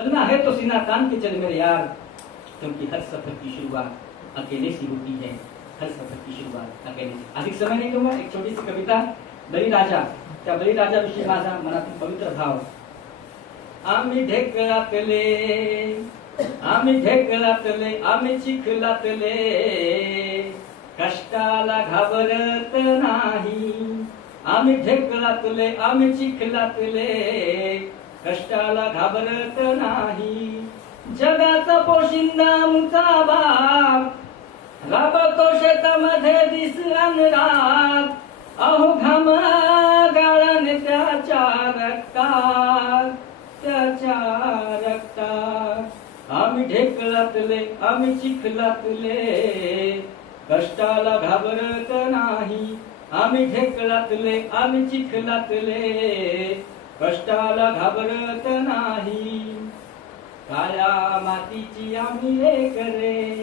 लगना है तो सीना तान के चल मेरे यार। क्योंकि हर सफ़र की शुरुआत अकेले से होती है। हर सफ़र की शुरुआत अकेले से। अधिक समय नहीं दूँगा। एक छोटी सी कविता। बली राजा। क्या बली राजा विषय भाषा मनाती तो पवित्र भाव। आमी ঢেকলা পেলে आमी ঢেকলা পেলে आमी चिखला पेले कष्टाला घाबरत नाही। आमी ढेकला तुले, आमी चिखला तुले। कष्टाला घाबरत नाही. जगाचा पोशिंदा मुचा बाप. राबतो शेतामध्ये दिस रात अहो घाम गाळाने त्याच्या रक्तात. त्याच्या रक्तात. आम्ही ढेकलातले आम्ही चिखलातले. कष्टाला घाबरत नाही. आम्ही ढेकलातले आम्ही चिखलातले. कष्टाला घाबरत नाही. काळ्या मातीची आम्ही लेकरे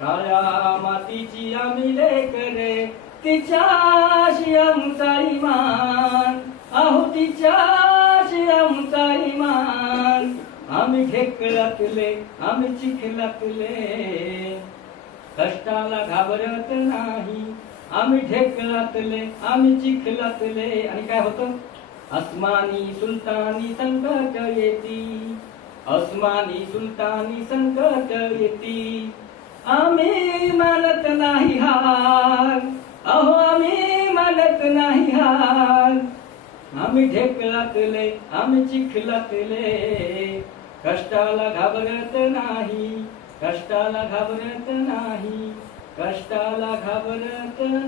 काळ्या मातीची आम्ही लेकरे तिच्याशी आमचा इमान. अहो तिच्याशी आमचा इमान. आम्ही ढेकळातले आम्ही चिखलातले. कष्टाला घाबरत नाही. आम्ही ढेकलातले आम्ही चिखलातले. आणि काय होतं? अस्मानी सुलतानी संकट येती अस्मानी सुलतानी संकट येती आम्ही मानत नाही हार। अहो आम्ही मानत नाही हार। आम्ही ढेकलातले आम्ही चिखलातले। कष्टाला घाबरत नाही कष्टाला घाबरत नाही कष्टाला घाबरत नाही